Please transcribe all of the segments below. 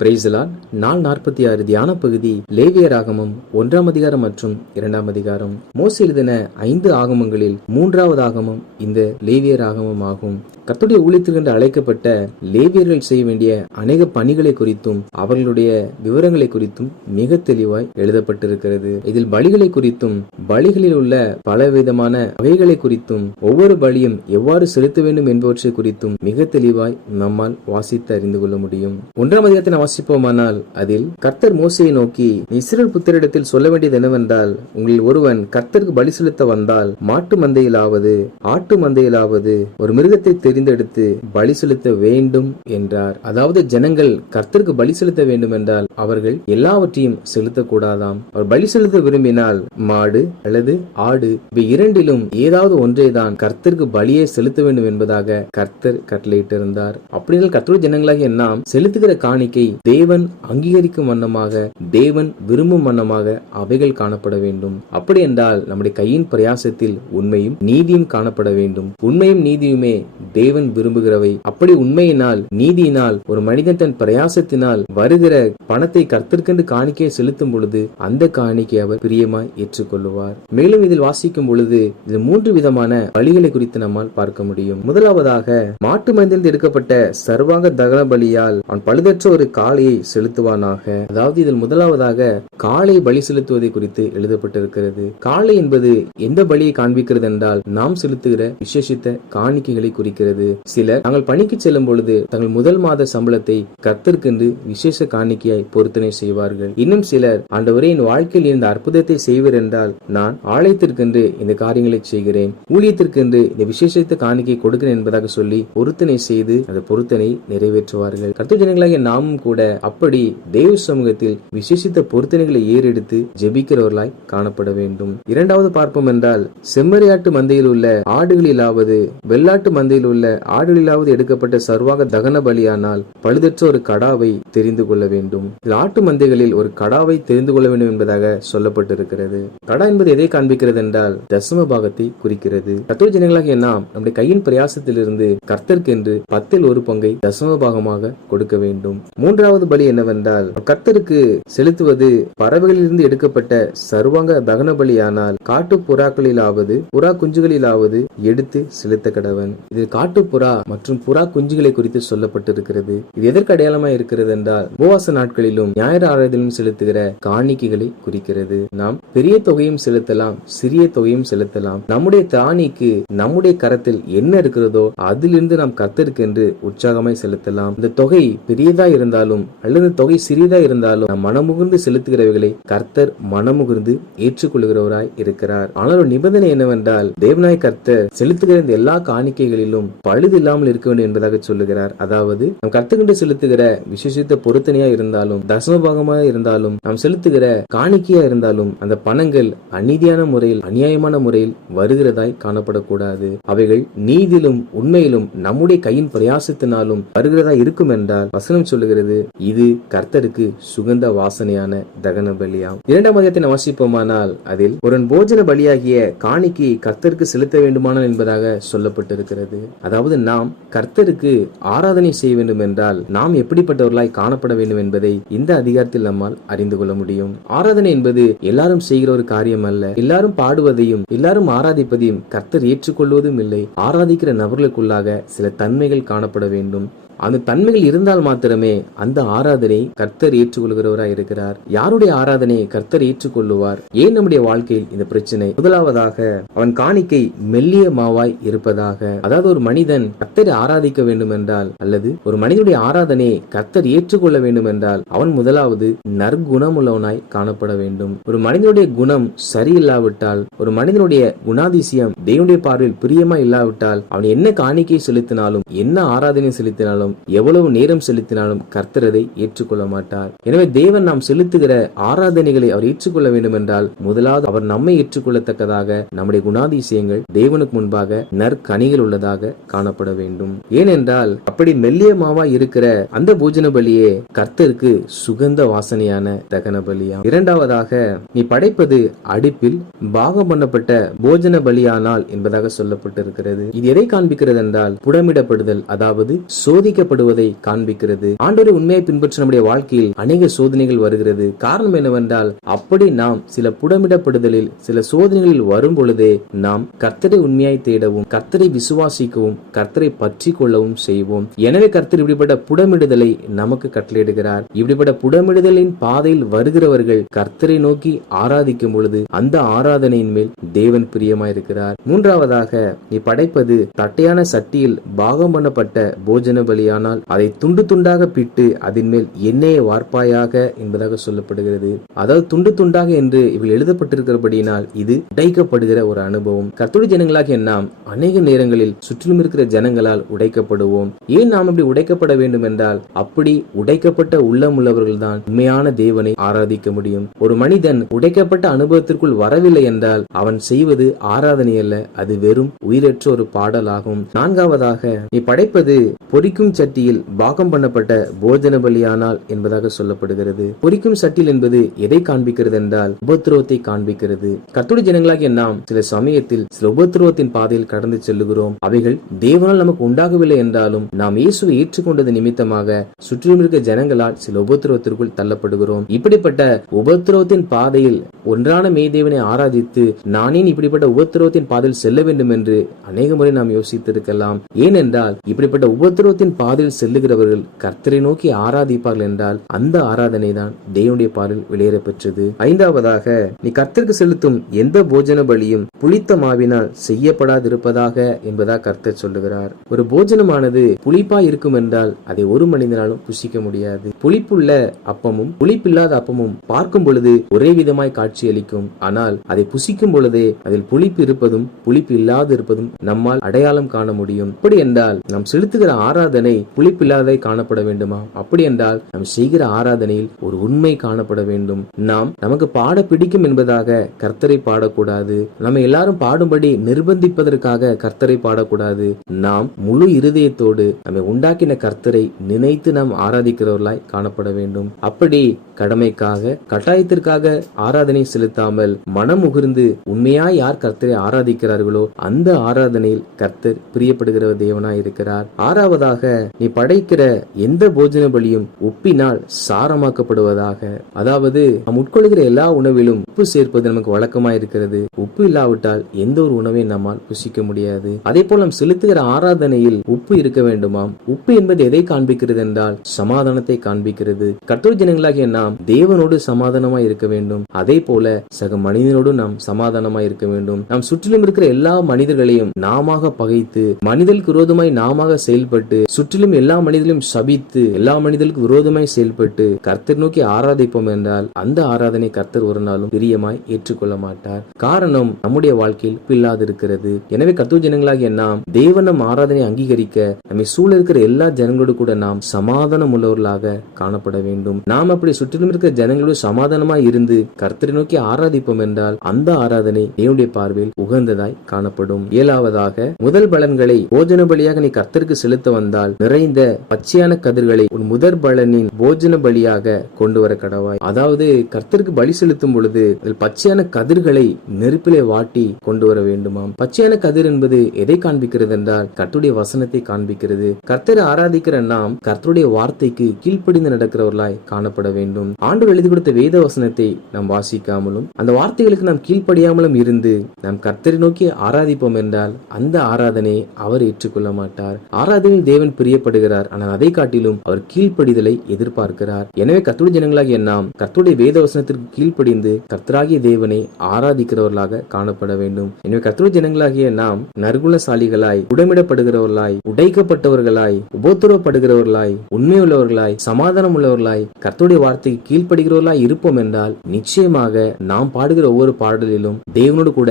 Praise the Lord. நாள் 46 தியான பகுதி லேவியராகமம் 1ஆம் அதிகாரம் மற்றும் 2ஆம் அதிகாரம். மோசே எழுதின 5 ஆகமங்களில் 3வது ஆகமம் இந்த லேவியராகமம் ஆகும். கர்த்தருடைய ஊழியத்திற்கு அழைக்கப்பட்ட லேவியர்கள் செய்ய வேண்டிய அநேக பணிகளை குறித்தும் அவர்களுடைய விவரங்களை குறித்தும் மிக தெளிவாய் எழுதப்பட்டிருக்கிறது. இதில் பலிகளை குறித்தும் பலிகளில் உள்ள பலவிதமான வகைகளை குறித்தும் ஒவ்வொரு பலியும் எவ்வாறு செலுத்த வேண்டும் என்பவற்றை குறித்தும் மிக தெளிவாய் நம்மால் வாசித்து அறிந்து கொள்ள முடியும். 1ஆம் அதிகாரத்தை வாசிப்போமானால் அதில் கர்த்தர் மோசேயை நோக்கி, இஸ்ரவேல் புத்திரிடத்தில் சொல்ல வேண்டியது என்னவென்றால், உங்களில் ஒருவன் கர்த்தருக்கு பலி செலுத்த வந்தால் மாட்டு மந்தையிலாவது ஆட்டு மந்தையிலாவது ஒரு மிருகத்தை தெரிந்தெடுத்து பலி செலுத்த வேண்டும் என்றார். அதாவது ஜனங்கள் கர்த்தருக்கு பலி செலுத்த வேண்டும் என்றால் அவர்கள் எல்லாவற்றையும் செலுத்தக்கூடாதாம். அவர் பலி செலுத்த விரும்பினால் மாடு அல்லது ஆடு இவை இரண்டிலும் ஏதாவது ஒன்றை தான் கர்த்தருக்கு பலியை செலுத்த வேண்டும் என்பதாக கர்த்தர் கட்டளையிட்டிருந்தார். அப்படினால் கர்த்தருடைய ஜனங்களாகிய நாம் செலுத்துகிற காணிக்கை தேவன் அங்கீகரிக்கும் வண்ணமாக, தேவன் விரும்பும் வண்ணமாக அவைகள் காணப்பட வேண்டும். அப்படி என்றால் நம்முடைய கையின் பிரயாசத்தில் உண்மையும் நீதியும் காணப்பட வேண்டும். உண்மையும் நீதியுமே தேவன் விரும்புகிறவை. அப்படி உண்மையினால் நீதியினால் ஒரு மனிதன் தன் பிரயாசத்தினால் வருகிற பணத்தை கர்த்தருக்கென்று காணிக்கையை செலுத்தும் பொழுது அந்த காணிக்கை அவர் பிரியமாய் ஏற்றுக்கொள்ளுவார். மேலும் இதில் வாசிக்கும் பொழுது இது 3 விதமான பலிகளை குறித்து நம்மால் பார்க்க முடியும். முதலாவதாக மாட்டு மந்தையிலிருந்து எடுக்கப்பட்ட சர்வாங்க தகன பலியால் அவன் பழுதற்ற ஒரு காளையை செலுத்துவானாக. அதாவது இதில் முதலாவதாக காளை பலி செலுத்துவதை குறித்து எழுதப்பட்டிருக்கிறது. காளை என்பது எந்த பலியை காண்பிக்கிறது என்றால் நாம் செலுத்துகிற விசேஷித்த காணிக்கைகளை குறிக்கிறது. சிலர் தாங்கள் பணிக்கு செல்லும் பொழுது தங்கள் முதல் மாத சம்பளத்தை கர்த்தருக்கென்று விசேஷ காணிக்கையாய் பொருத்தனை செய்வார்கள். இன்னும் சிலர், ஆண்டவரே என் வாழ்க்கையில் இந்த அற்புதத்தை செய்வர் என்றால் நான் ஆலயத்திற்கென்று இந்த காரியங்களை செய்கிறேன், ஊழியத்திற்கென்று இந்த விசேஷித்த காணிக்கை கொடுக்கிறேன் என்பதாக சொல்லி பொருத்தனை செய்து அந்த பொருத்தனை நிறைவேற்றுவார்கள். கர்த்தர் ஜனங்களாகிய நாமும் கூட அப்படி தேவ சமூகத்தில் விசேஷித்த பொருத்தனைகளை ஏறெடுத்து ஜெபிக்கிறவர்களாய் காணப்பட வேண்டும். இரண்டாவது பார்ப்போம் என்றால், செம்மறியாட்டு மந்தையில் உள்ள ஆடுகளிலாவது வெள்ளாட்டு மந்தையில் உள்ள ஆடுகளிலாவது எடுக்கப்பட்ட சர்வாக தகன பலியானால் பழுதற்ற ஒரு கடாவை தெரிந்து கொள்ள வேண்டும். ஆட்டு மந்தைகளில் ஒரு கடாவை தெரிந்து கொள்ள வேண்டும் என்பதாக சொல்லப்பட்டிருக்கிறது. கடா என்பது எதை காண்பிக்கிறது என்றால் தசம பாகத்தை குறிக்கிறது. கர்த்தருடைய ஜனங்களாகிய நாம் நம்முடைய கையின் பிரயாசத்திலிருந்து கர்த்தருக்கென்று 10ல் 1 பங்கை தசம பாகமாக கொடுக்க வேண்டும். 3வது பலி என்னவென்றால், கர்த்தருக்கு செலுத்துவது பறவைகளிலிருந்து எடுக்கப்பட்ட சர்வாங்க தகன பலியானால் காட்டு புறாக்களிலாவது புறா குஞ்சுகளிலாவது எடுத்து செலுத்த கடவன். இது காட்டு புறா மற்றும் புறா குஞ்சுகளை குறித்து சொல்லப்பட்டிருக்கிறது. இது எதற்கு அடையாளமாக இருக்கிறது என்றால் உபவாச நாட்களிலும் ஞாயிறு ஆராதனையிலும் செலுத்துகிற காணிக்கைகளை குறிக்கிறது. நாம் பெரிய தொகையும் செலுத்தலாம், சிறிய தொகையும் செலுத்தலாம். நம்முடைய தானிக்கு நம்முடைய கரத்தில் என்ன இருக்கிறதோ அதிலிருந்து நாம் கர்த்தருக்கென்று உற்சாகமாய் செலுத்தலாம். இந்த தொகை பெரியதா இருந்தாலும் அல்லது தொகை சிறியதா இருந்தாலும் நாம் மனமுகுந்து செலுத்துகிறவைகளை கர்த்தர் மனமுகுந்து ஏற்றுக்கொள்கிறவராய் இருக்கிறார். ஆனால் ஒரு நிபந்தனை என்னவென்றால், தேவனாய் கர்த்தர் செலுத்துகிற இந்த எல்லா காணிக்கைகளிலும் பழுது இல்லாமல் இருக்க வேண்டும் என்பதாக சொல்லுகிறார். அதாவது நாம் கர்த்தருக்கென்று செலுத்துகிற விசேஷித்த பொருத்தனையா இருந்தாலும் தசமபாகமாக இருந்தாலும் நாம் செலுத்துகிற காணிக்கையா இருந்தாலும் அந்த பணங்கள் அநீதியான முறையில் அநியாயமான முறையில் வருகிறதாய் காணப்படக்கூடாது. அவைகள் நீதியிலும் உண்மையிலும் நம்முடைய கையின் பிரயாசத்தினாலும் வருகிறதா இருக்கும் என்றால் வசனம் சொல்லுகிறது, இது கர்த்தருக்கு சுகந்த வாசனையான தகன பலியாம். 2ஆம் அதிகாரத்தை வாசிப்போமானால் அதில் ஒரு போஜன பலியாகிய காணிக்கை கர்த்தருக்கு செலுத்த வேண்டுமானால் என்பதாக சொல்லப்பட்டிருக்கிறது. அதாவது நாம் கர்த்தருக்கு ஆராதனை செய்ய வேண்டும் என்றால் நாம் எப்படிப்பட்டவர்களாய் காணப்பட வேண்டும் என்பதை இந்த அதிகாரத்தில் நம்மால் அறிந்து கொள்ள முடியும். ஆராதனை என்பது எல்லாரும் செய்கிற ஒரு காரியம் அல்ல. எல்லாரும் பாடுவதையும் எல்லாரும் ஆராதிப்பதையும் கர்த்தர் ஏற்றுக்கொள்வதும் இல்லை. ஆராதிக்கிற நபர்களுக்குள்ளாக சில தன்மைகள் காணப்பட வேண்டும். அந்த தன்மைகள் இருந்தால் மாத்திரமே அந்த ஆராதனை கர்த்தர் ஏற்றுக்கொள்கிறவராய் இருக்கிறார். யாருடைய ஆராதனை கர்த்தர் ஏற்றுக்கொள்ளுவார்? ஏன் நம்முடைய வாழ்க்கையில் இந்த பிரச்சனை? முதலாவதாக அவன் காணிக்கை மெல்லிய மாவாய் இருப்பதாக. அதாவது ஒரு மனிதன் கர்த்தரை ஆராதிக்க வேண்டும் என்றால் அல்லது ஒரு மனிதனுடைய ஆராதனை கர்த்தர் ஏற்றுக்கொள்ள வேண்டும் என்றால் அவன் முதலாவது நற்குணமுள்ளவனாய் காணப்பட வேண்டும். ஒரு மனிதனுடைய குணம் சரியில்லாவிட்டால், ஒரு மனிதனுடைய குணாதிசயம் தேவனுடைய பார்வையில் பிரியமா இல்லாவிட்டால் அவன் என்ன காணிக்கை செலுத்தினாலும் என்ன ஆராதனை செலுத்தினாலும் எவ்வளவு நேரம் செலுத்தினாலும் கர்த்தர் அதை ஏற்றுக்கொள்ள மாட்டார். எனவே தேவன் நாம் செலுத்துகிற ஆராதனைகளை அவர் ஏற்றுக்கொள்ள வேண்டும் என்றால் முதலாவது அவர் நம்மை ஏற்றுக்கொள்ளத்தக்கதாக நம்முடைய குணாதிசயங்கள் தேவனுக்கு முன்பாக நற்கனிகள் உள்ளதாக காணப்பட வேண்டும். ஏனென்றால் அப்படி மெல்லிய மாவா இருக்கிற அந்த போஜன பலியே கர்த்தருக்கு சுகந்த வாசனையான தகன பலியாம். 2வதாக நீ படைப்பது அடுப்பில் பாகம் பண்ணப்பட்ட போஜன பலியானால் என்பதாக சொல்லப்பட்டிருக்கிறது. இது எதை காண்பிக்கிறது என்றால் புடமிடப்படுதல், அதாவது சோதிக்க உடைக்கப்படுவதை காண்பிக்கிறது. ஆண்டவரை உண்மையை பின்பற்ற நம்முடைய வாழ்க்கையில் அநேக சோதனைகள் வருகிறது. காரணம் என்னவென்றால், அப்படி நாம் சில புடமிடப்படுதலில் சில சோதனைகளில் வரும் பொழுதே நாம் கர்த்தரை உண்மையாய் தேடவும் கர்த்தரை விசுவாசிக்கவும் கர்த்தரை பற்றி கொள்ளவும் செய்வோம். எனவே கர்த்தர் இப்படிப்பட்ட புடமிடுதலை நமக்கு கட்டளையிடுகிறார். இப்படிப்பட்ட புடமிடுதலின் பாதையில் வருகிறவர்கள் கர்த்தரை நோக்கி ஆராதிக்கும் பொழுது அந்த ஆராதனையின் மேல் தேவன் பிரியமாயிருக்கிறார். மூன்றாவதாக, நீ படைப்பது தட்டையான சட்டியில் பாகம் பண்ணப்பட்ட போஜன பலியானால் அதை துண்டு துண்டாக பிட்டு அதன் மேல் எண்ணெயை வார்ப்பாயாக என்பதாக சொல்லப்படுகிறது. அதாவது துண்டு துண்டாக என்று இவள் எழுதப்பட்டிருக்கிறபடியினால் இது உடைக்கப்படுகிற ஒரு அனுபவம். கர்த்தருடைய ஜனங்களாகிய நாம் அநேக நேரங்களில் சுற்றிலும் இருக்கிற ஜனங்களால் உடைக்கப்படுவோம். ஏன் நாம் இப்படி உடைக்கப்பட வேண்டும் என்றால், அப்படி உடைக்கப்பட்ட உள்ளம் உள்ளவர்கள் தான் உண்மையான தேவனை ஆராதிக்க முடியும். ஒரு மனிதன் உடைக்கப்பட்ட அனுபவத்திற்குள் வரவில்லை என்றால் அவன் செய்வது ஆராதனை அல்ல, அது வெறும் உயிரற்ற ஒரு பாடலாகும். நான்காவதாக, நீ படைப்பது பொரிக்கும் சட்டியில் பாகம் பண்ணப்பட்ட போஜன பலியானால் என்பதாக சொல்லப்படுகிறது. பொரிக்கும் சட்டியில் என்பது எதை காண்பிக்கிறது என்றால் உபத்திரவத்தை காண்பிக்கிறது. கர்த்தருடைய ஜனங்களாகிய நாம் சில சமயத்தில் சில உபத்திரவத்தின் பாதையில் கடந்து செல்லுகிறோம். அவைகள் தேவனால் நமக்கு உண்டாகவில்லை என்றாலும் நாம் இயேசுவை ஏற்றுக்கொண்டது நிமித்தமாக சுற்றிலும் இருக்க ஜனங்களால் சில உபத்திரவத்திற்குள் தள்ளப்படுகிறோம். இப்படிப்பட்ட உபத்திரவத்தின் பாதையில் ஒன்றான மேதேவனை ஆராதித்து நானே இப்படிப்பட்ட உபத்திரவத்தின் பாதையில் செல்ல வேண்டும் என்று அநேக முறை நாம் யோசித்திருக்கலாம். ஏனென்றால் இப்படிப்பட்ட உபத்திரவத்தின் பாதையில் செல்லுகிறவர்கள் கர்த்தரை நோக்கி ஆராதிப்பார்கள் என்றால் அந்த ஆராதனை தான் தேவனுடைய பாதையில் வெளியேற பெற்றது. ஐந்தாவதாக, நீ கர்த்தருக்கு செலுத்தும் எந்த போஜன பலியும் புளித்த மாவினால் செய்யப்படாதிருப்பதாக என்பதாக கர்த்தர் சொல்லுகிறார். ஒரு போஜனமானது புளிப்பா இருக்கும் என்றால் அதை ஒரு மனிதனாலும் புசிக்க முடியாது. புளிப்புள்ள அப்பமும் புளிப்பில்லாத அப்பமும் பார்க்கும் பொழுது ஒரே விதமாய் காட்சி அளிக்கும். ஆனால் அதை புசிக்கும் பொழுதே அதில் புளிப்பு இருப்பதும் புளிப்பு இல்லாது இருப்பதும் நம்மால் அடையாளம் காண முடியும். அப்படி என்றால் நாம் செலுத்துகிற ஆராதனை புளிப்பில்லாததை காணப்பட வேண்டுமா? அப்படி என்றால் நாம் செய்கிற ஆராதனையில் ஒரு உண்மை காணப்பட வேண்டும். நாம் நமக்கு பாட பிடிக்கும் என்பதாக கர்த்தரை பாடக்கூடாது. நம்ம எல்லாரும் பாடும்படி நிர்பந்திப்பதற்காக கர்த்தரை பாடக்கூடாது. நாம் முழு இருதயத்தோடு நம்மை உண்டாக்கின கர்த்தரை நினைத்து நாம் ஆராதிக்கிறவர்களாய் காணப்பட வேண்டும். அப்படி கடமைக்காக கட்டாயத்திற்காக ஆராதனை செலுத்தாமல் மனம் உகிர்ந்து உண்மையாய் யார் கர்த்தரை ஆராதிக்கிறார்களோ அந்த ஆராதனையில் கர்த்தர் பிரியப்படுகிற தேவனாய் இருக்கிறார். ஆறாவதாக, நீ படைக்கிற எந்த போஜன பலியும் உப்பினால் சாரமாக்கப்படுவதாக. அதாவது நாம் உட்கொள்கிற எல்லா உணவிலும் உப்பு சேர்ப்பது நமக்கு வழக்கமாய் இருக்கிறது. உப்பு இல்லாவிட்டால் எந்த ஒரு உணவை நம்மால் புசிக்க முடியாது. அதே போல நாம் செலுத்துகிற ஆராதனையில் உப்பு இருக்க வேண்டுமாம். உப்பு என்பது எதை காண்பிக்கிறது என்றால் சமாதானத்தை காண்பிக்கிறது. கர்த்தருடைய ஜனங்களாகிய நாம் தேவனோடு சமாதானமாய் இருக்க வேண்டும். அதே போல சக மனிதனோடு நாம் சமாதானமாய் இருக்க வேண்டும். நாம் சுற்றிலும் இருக்கிற எல்லா மனிதர்களையும் நாம பகைத்து மனிதர்களுக்கு விரோதமாய் நாம செயல்பட்டு சுற்றிலும் எல்லா மனிதர்களையும் சபித்து எல்லா மனிதர்களுக்கு விரோதமாய் செயல்பட்டு கர்த்தர் நோக்கி ஆராதிப்போம் என்றால் அந்த ஆராதனை கர்த்தர் ஒரு நாளும் பிரியமாய் ஏற்றுக்கொள்ள மாட்டார். காரணம் நம்முடைய வாழ்க்கையில் பில்லாது இருக்கிறது. எனவே கர்த்தருடைய ஜனங்களாகிய நாம் தேவனம் ஆராதனை அங்கீகரிக்க நம்மை சூழ இருக்கிற எல்லா ஜனங்களோடு கூட நாம் சமாதானம் உள்ளவர்களாக காணப்பட வேண்டும். நாம் அப்படி சுற்றிலும் இருக்கிற ஜனங்களோடு சமாதானமாய் இருந்து கர்த்தரை நோக்கி ஆராதிப்போம் என்றால் அந்த ஆராதனை தேவனுடைய பார்வையில் உகந்ததாய் காணப்படும். ஏழாவதாக, முதல் பலன்களை போஜன பலியாக நீ கர்த்தருக்கு செலுத்த வந்தால் நிறைந்த பச்சையான கதிர்களை உன் முதற் பலனின் போஜன பலியாக கொண்டு வர கடவாய். அதாவது கர்த்தருக்கு பலி செலுத்தும் பொழுது பச்சையான கதிர்களை நெருப்பிலே வாட்டி கொண்டு வர வேண்டுமாம். பச்சையான கதிர் என்பது எதை காண்பிக்கிறது என்றால் கர்த்தருடைய வசனத்தை காண்பிக்கிறது. கர்த்தரை ஆராதிக்கிற நாம் கர்த்தருடைய வார்த்தைக்கு கீழ்ப்படிந்து நடக்கிறவர்களாய் காணப்பட வேண்டும். ஆண்டவர் எழுதி கொடுத்த வேத வசனத்தை நாம் வாசிக்காமலும் அந்த வார்த்தைகளுக்கு நாம் கீழ்ப்படியாமலும் இருந்து நாம் கர்த்தரை நோக்கி ஆராதிப்போம் என்றால் அந்த ஆராதனை அவர் ஏற்றுக்கொள்ள மாட்டார். ஆராதனையில் தேவன் பிரியப்படுகிறார், ஆனால் அதை காட்டிலும் அவர் கீழ்ப்படிதலை எதிர்பார்க்கிறார். எனவே கர்த்தருடைய ஜனங்களாகிய நாம் கர்த்தருடைய வேத வசனத்திற்கு கீழ்ப்படிந்து கர்த்தராகிய தேவனை ஆராதிக்கிறவர்களாக காணப்பட வேண்டும். எனவே கர்த்தருடைய ஜனங்களாகிய நாம் நற்குணசாலிகளாய் உடமிடப்படுகிறவர்களாய் உடைக்கப்பட்டவர்களாய் உபோத்திரவப்படுகிறவர்களாய் உண்மையுள்ளவர்களாய் சமாதானம் உள்ளவர்களாய் கர்த்தருடைய வார்த்தைக்கு கீழ்ப்படுகிறவர்களாய் இருப்போம் என்றால் நிச்சயமாக நாம் பாடுகிற ஒவ்வொரு பாடலிலும் தேவனோடு கூட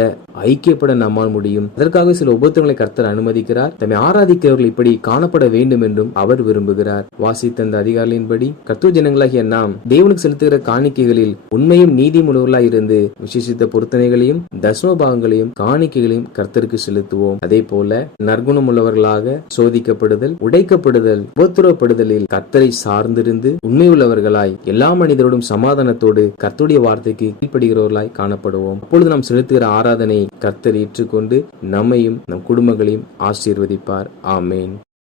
ஐக்கியப்பட நம்மால் முடியும். அதற்காக சில உபத்திரங்களை கர்த்தர் அனுமதிக்கிறார். தம்மை ஆராதிக்கிறவர்கள் இப்படி காணப்பட வேண்டும் என்றும் அவர் விரும்புகிறார். வாசித்த அந்த அதிகாரியின்படி கர்த்தர் ஜனங்களாகிய நாம் தேவனுக்கு செலுத்துகிற காணிக்கைகளில் உண்மையும் நீதியும் உள்ளவர்களாய் இருந்து விசேஷித்த பொருத்தனைகளையும் தசம பாகங்களையும் காணிக்கைகளையும் கர்த்தருக்கு செலுத்துவோம். அதே போல நற்குணம் உள்ளவர்களாக சோதிக்கப்படுதல் உடைக்கப்படுதல் உபத்திரவப்படுதலில் கர்த்தரை சார்ந்திருந்து உண்மை உள்ளவர்களாய் எல்லா மனிதரோடும் சமாதானத்தோடு கர்த்தருடைய வார்த்தைக்கு கீழ்ப்படுகிறவர்களாய் காணப்படுவோம். அப்பொழுது நாம் செலுத்துகிற ஆராதனை கர்த்தர் ஏற்றுக்கொண்டு நம்மையும் நம் குடும்பங்களையும் ஆசீர்வதிப்பார். ஆமேன்.